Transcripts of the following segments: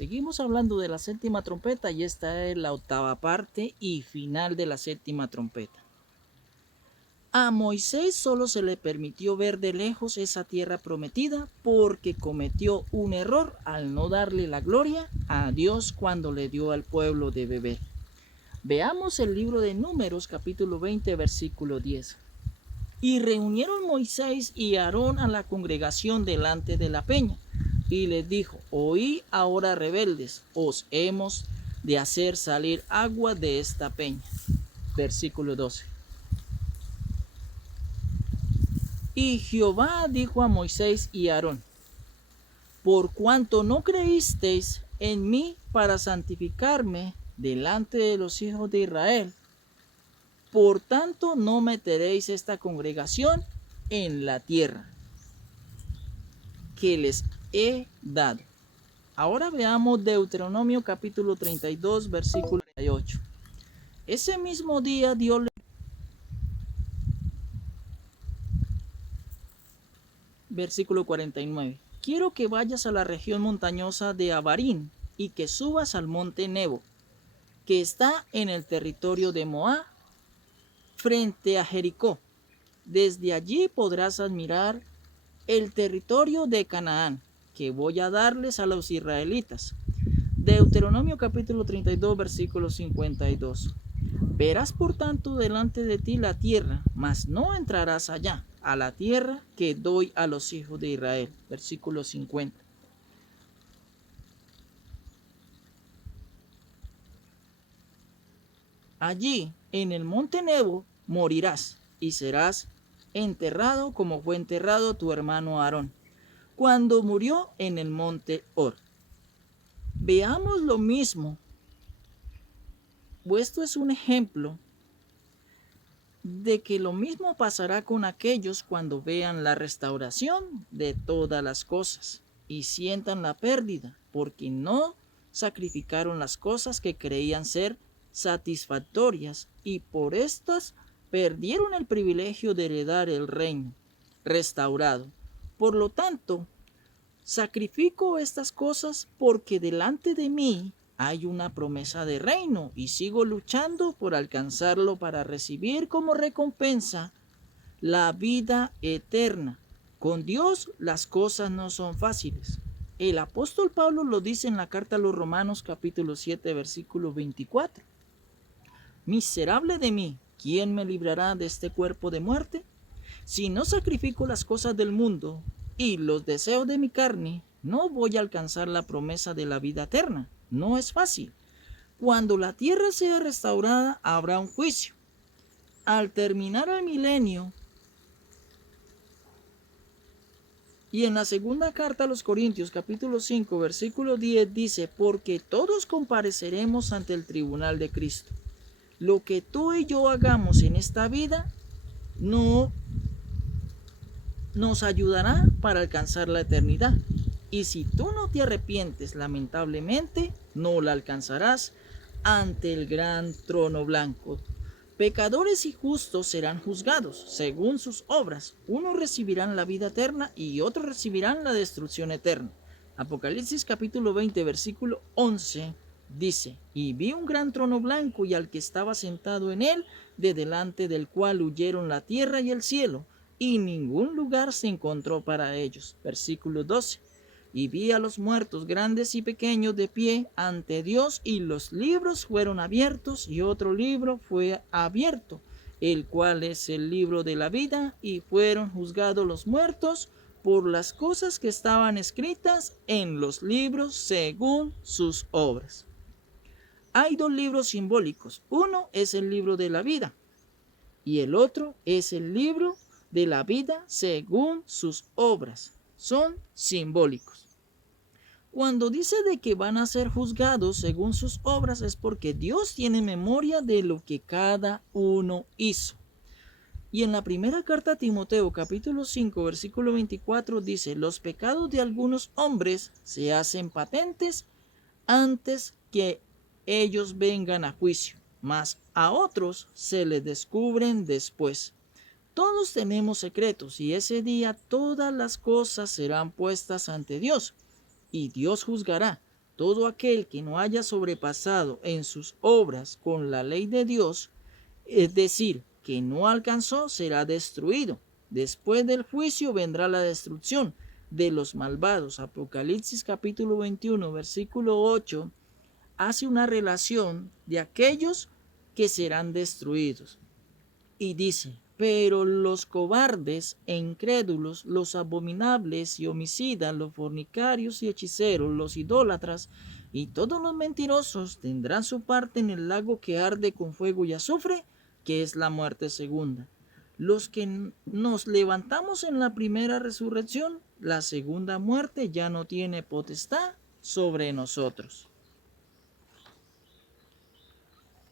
Seguimos hablando de la séptima trompeta y esta es la octava parte y final de la séptima trompeta. A Moisés solo se le permitió ver de lejos esa tierra prometida porque cometió un error al no darle la gloria a Dios cuando le dio al pueblo de beber. Veamos el libro de Números capítulo 20 versículo 10. Y reunieron Moisés y Aarón a la congregación delante de la peña, y les dijo: oí ahora, rebeldes, os hemos de hacer salir agua de esta peña. Versículo 12. Y Jehová dijo a Moisés y a Aarón: por cuanto no creísteis en mí para santificarme delante de los hijos de Israel, por tanto no meteréis esta congregación en la tierra que les he dado. Ahora veamos Deuteronomio capítulo 32 versículo 38. Ese mismo día Dios le... Versículo 49. Quiero que vayas a la región montañosa de Abarín y que subas al monte Nebo, que está en el territorio de Moab, frente a Jericó. Desde allí podrás admirar el territorio de Canaán, que voy a darles a los israelitas. Deuteronomio capítulo 32 versículo 52. Verás por tanto delante de ti la tierra, mas no entrarás allá, a la tierra que doy a los hijos de Israel. Versículo 50. Allí, en el monte Nebo, morirás y serás enterrado como fue enterrado tu hermano Aarón, cuando murió en el monte Hor. Veamos lo mismo. Esto es un ejemplo de que lo mismo pasará con aquellos cuando vean la restauración de todas las cosas y sientan la pérdida, porque no sacrificaron las cosas que creían ser satisfactorias y por estas perdieron el privilegio de heredar el reino restaurado. Por lo tanto, sacrifico estas cosas porque delante de mí hay una promesa de reino y sigo luchando por alcanzarlo para recibir como recompensa la vida eterna. Con Dios las cosas no son fáciles. El apóstol Pablo lo dice en la carta a los Romanos capítulo 7 versículo 24. Miserable de mí, ¿quién me librará de este cuerpo de muerte? Si no sacrifico las cosas del mundo y los deseos de mi carne, no voy a alcanzar la promesa de la vida eterna. No es fácil. Cuando la tierra sea restaurada, habrá un juicio. Al terminar el milenio, y en la segunda carta a los Corintios, capítulo 5, versículo 10, dice: porque todos compareceremos ante el tribunal de Cristo. Lo que tú y yo hagamos en esta vida no nos ayudará para alcanzar la eternidad. Y si tú no te arrepientes, lamentablemente, no la alcanzarás ante el gran trono blanco. Pecadores y justos serán juzgados según sus obras. Unos recibirán la vida eterna y otros recibirán la destrucción eterna. Apocalipsis capítulo 20, versículo 11 dice: y vi un gran trono blanco y al que estaba sentado en él, de delante del cual huyeron la tierra y el cielo, y ningún lugar se encontró para ellos. Versículo 12. Y vi a los muertos grandes y pequeños de pie ante Dios, y los libros fueron abiertos, y otro libro fue abierto, el cual es el libro de la vida, y fueron juzgados los muertos por las cosas que estaban escritas en los libros según sus obras. Hay dos libros simbólicos. Uno es el libro de la vida y el otro es el libro de la vida según sus obras. Son simbólicos. Cuando dice de que van a ser juzgados según sus obras, es porque Dios tiene memoria de lo que cada uno hizo. Y en la primera carta a Timoteo, capítulo 5, versículo 24, dice: los pecados de algunos hombres se hacen patentes antes que ellos vengan a juicio, mas a otros se les descubren después. Todos tenemos secretos y ese día todas las cosas serán puestas ante Dios y Dios juzgará todo aquel que no haya sobrepasado en sus obras con la ley de Dios, es decir, que no alcanzó, será destruido. Después del juicio vendrá la destrucción de los malvados. Apocalipsis capítulo 21, versículo 8, hace una relación de aquellos que serán destruidos. Y dice, pero los cobardes e incrédulos, los abominables y homicidas, los fornicarios y hechiceros, los idólatras y todos los mentirosos tendrán su parte en el lago que arde con fuego y azufre, que es la muerte segunda. Los que nos levantamos en la primera resurrección, la segunda muerte ya no tiene potestad sobre nosotros.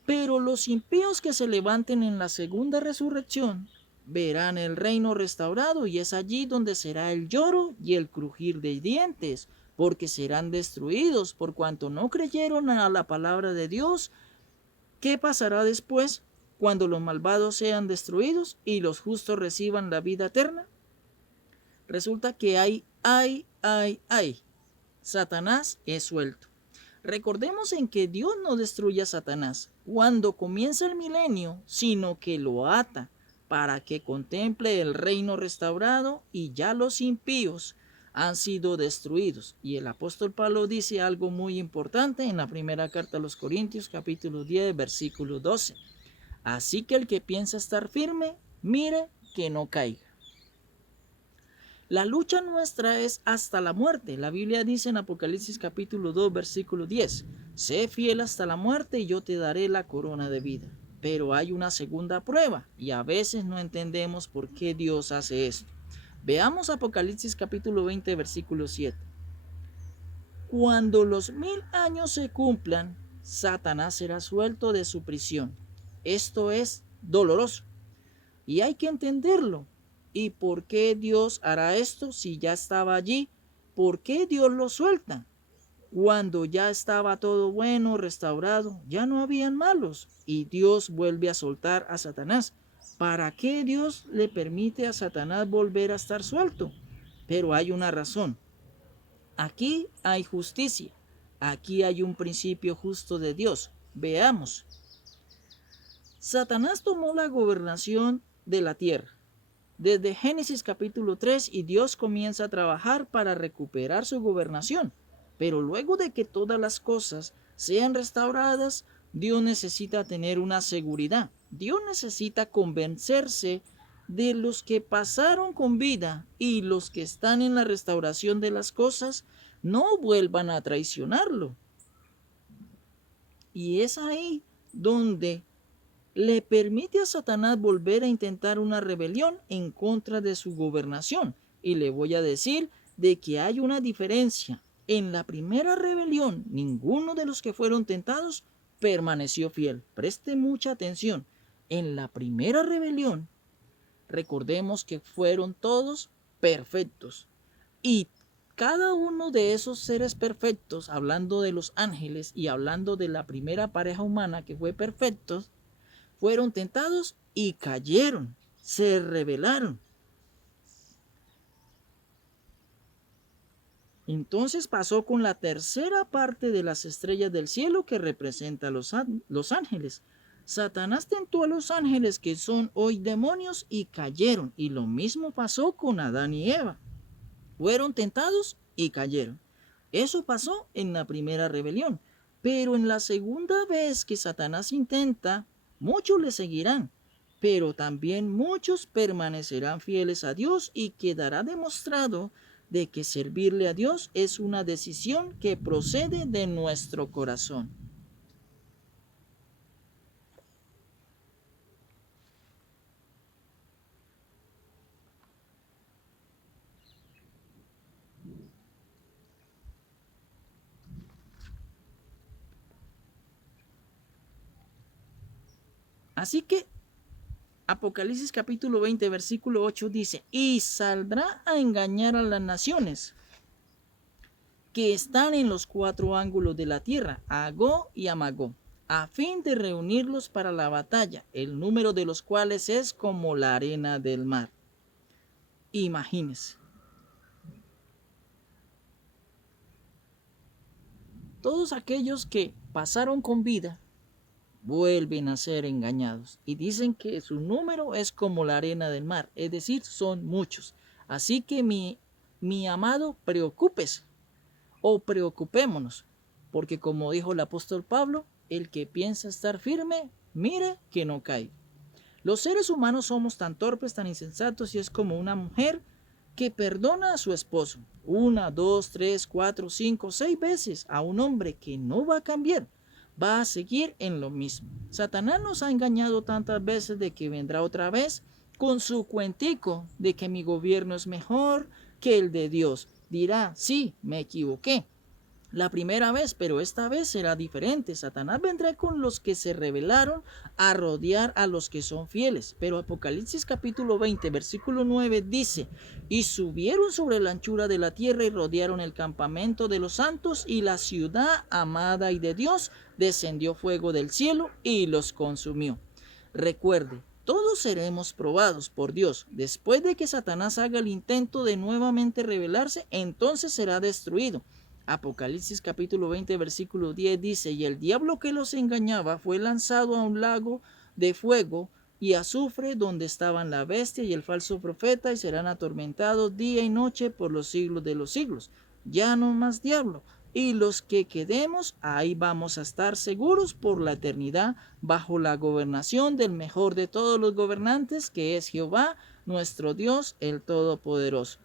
Pero los impíos que se levanten en la segunda resurrección verán el reino restaurado, y es allí donde será el lloro y el crujir de dientes, porque serán destruidos por cuanto no creyeron a la palabra de Dios. ¿Qué pasará después cuando los malvados sean destruidos y los justos reciban la vida eterna? Resulta que Satanás es suelto. Recordemos en que Dios no destruye a Satanás cuando comienza el milenio, sino que lo ata para que contemple el reino restaurado, y ya los impíos han sido destruidos. Y el apóstol Pablo dice algo muy importante en la primera carta a los Corintios, capítulo 10, versículo 12. Así que el que piensa estar firme, mire que no caiga. La lucha nuestra es hasta la muerte. La Biblia dice en Apocalipsis capítulo 2, versículo 10, sé fiel hasta la muerte y yo te daré la corona de vida. Pero hay una segunda prueba y a veces no entendemos por qué Dios hace esto. Veamos Apocalipsis capítulo 20, versículo 7. Cuando los 1000 años se cumplan, Satanás será suelto de su prisión. Esto es doloroso y hay que entenderlo. ¿Y por qué Dios hará esto si ya estaba allí? ¿Por qué Dios lo suelta? Cuando ya estaba todo bueno, restaurado, ya no habían malos, y Dios vuelve a soltar a Satanás. ¿Para qué Dios le permite a Satanás volver a estar suelto? Pero hay una razón. Aquí hay justicia. Aquí hay un principio justo de Dios. Veamos. Satanás tomó la gobernación de la tierra desde Génesis capítulo 3, y Dios comienza a trabajar para recuperar su gobernación. Pero luego de que todas las cosas sean restauradas, Dios necesita tener una seguridad. Dios necesita convencerse de los que pasaron con vida y los que están en la restauración de las cosas no vuelvan a traicionarlo. Y es ahí donde le permite a Satanás volver a intentar una rebelión en contra de su gobernación. Y le voy a decir de que hay una diferencia. En la primera rebelión, ninguno de los que fueron tentados permaneció fiel. Preste mucha atención. En la primera rebelión, recordemos que fueron todos perfectos. Y cada uno de esos seres perfectos, hablando de los ángeles y hablando de la primera pareja humana que fue perfectos, fueron tentados y cayeron, se rebelaron. Entonces pasó con la tercera parte de las estrellas del cielo, que representa a los ángeles. Satanás tentó a los ángeles, que son hoy demonios, y cayeron. Y lo mismo pasó con Adán y Eva. Fueron tentados y cayeron. Eso pasó en la primera rebelión. Pero en la segunda vez que Satanás intenta, muchos le seguirán, pero también muchos permanecerán fieles a Dios, y quedará demostrado de que servirle a Dios es una decisión que procede de nuestro corazón. Así que Apocalipsis capítulo 20, versículo 8 dice, y saldrá a engañar a las naciones que están en los 4 ángulos de la tierra, a Gog y a Magog, a fin de reunirlos para la batalla, el número de los cuales es como la arena del mar. Imagínense. Todos aquellos que pasaron con vida vuelven a ser engañados y dicen que su número es como la arena del mar, es decir, son muchos. Así que mi amado, preocúpese o preocupémonos, porque como dijo el apóstol Pablo, el que piensa estar firme, mire que no caiga. Los seres humanos somos tan torpes, tan insensatos, y es como una mujer que perdona a su esposo 1, 2, 3, 4, 5, 6 veces a un hombre que no va a cambiar, va a seguir en lo mismo. Satanás nos ha engañado tantas veces de que vendrá otra vez con su cuentico de que mi gobierno es mejor que el de Dios. Dirá, sí, me equivoqué la primera vez, pero esta vez será diferente. Satanás vendrá con los que se rebelaron a rodear a los que son fieles. Pero Apocalipsis capítulo 20, versículo 9 dice, y subieron sobre la anchura de la tierra y rodearon el campamento de los santos y la ciudad amada y de Dios. Descendió fuego del cielo y los consumió. Recuerde, todos seremos probados por Dios. Después de que Satanás haga el intento de nuevamente rebelarse, entonces será destruido. Apocalipsis capítulo 20 versículo 10 dice, y el diablo que los engañaba fue lanzado a un lago de fuego y azufre donde estaban la bestia y el falso profeta y serán atormentados día y noche por los siglos de los siglos. Ya no más diablo. Y los que quedemos, ahí vamos a estar seguros por la eternidad bajo la gobernación del mejor de todos los gobernantes, que es Jehová, nuestro Dios, el Todopoderoso.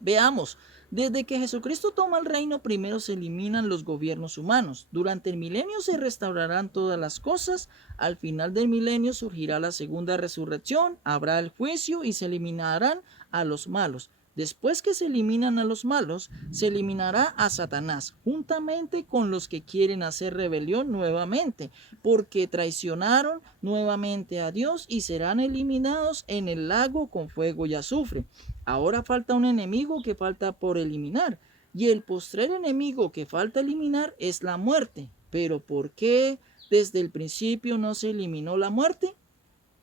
Veamos, desde que Jesucristo toma el reino, primero se eliminan los gobiernos humanos. Durante el milenio se restaurarán todas las cosas. Al final del milenio surgirá la segunda resurrección, habrá el juicio y se eliminarán a los malos. Después que se eliminan a los malos, se eliminará a Satanás, juntamente con los que quieren hacer rebelión nuevamente, porque traicionaron nuevamente a Dios y serán eliminados en el lago con fuego y azufre. Ahora falta un enemigo que falta por eliminar, y el postrer enemigo que falta eliminar es la muerte. Pero ¿por qué desde el principio no se eliminó la muerte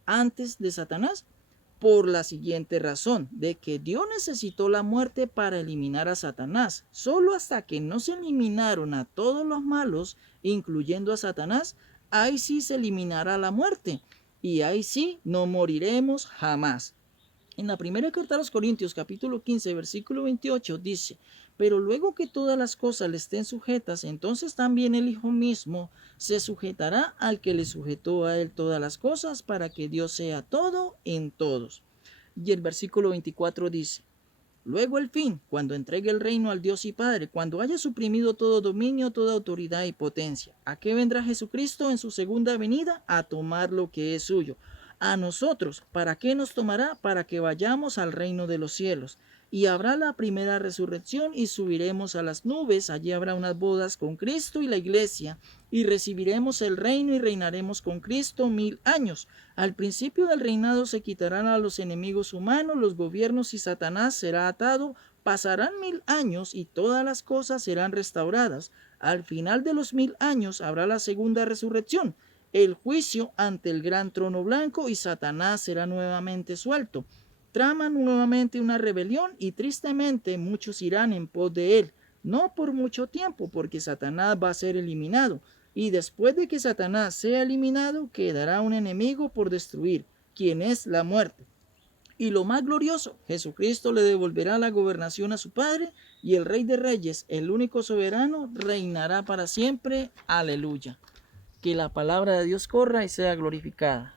antes de Satanás? Por la siguiente razón, de que Dios necesitó la muerte para eliminar a Satanás. Solo hasta que no se eliminaron a todos los malos, incluyendo a Satanás, ahí sí se eliminará la muerte. Y ahí sí no moriremos jamás. En la primera carta a los Corintios, capítulo 15, versículo 28, dice, pero luego que todas las cosas le estén sujetas, entonces también el Hijo mismo se sujetará al que le sujetó a él todas las cosas, para que Dios sea todo en todos. Y el versículo 24 dice, luego el fin, cuando entregue el reino al Dios y Padre, cuando haya suprimido todo dominio, toda autoridad y potencia. ¿A qué vendrá Jesucristo en su segunda venida? A tomar lo que es suyo. A nosotros, ¿para qué nos tomará? Para que vayamos al reino de los cielos. Y habrá la primera resurrección y subiremos a las nubes. Allí habrá unas bodas con Cristo y la iglesia. Y recibiremos el reino y reinaremos con Cristo 1000 años. Al principio del reinado se quitarán a los enemigos humanos, los gobiernos y Satanás será atado. Pasarán 1000 años y todas las cosas serán restauradas. Al final de los 1000 años habrá la segunda resurrección, el juicio ante el gran trono blanco y Satanás será nuevamente suelto. Traman nuevamente una rebelión y tristemente muchos irán en pos de él, no por mucho tiempo porque Satanás va a ser eliminado. Y después de que Satanás sea eliminado, quedará un enemigo por destruir, quien es la muerte. Y lo más glorioso, Jesucristo le devolverá la gobernación a su Padre y el Rey de Reyes, el único soberano, reinará para siempre. Aleluya. Que la palabra de Dios corra y sea glorificada.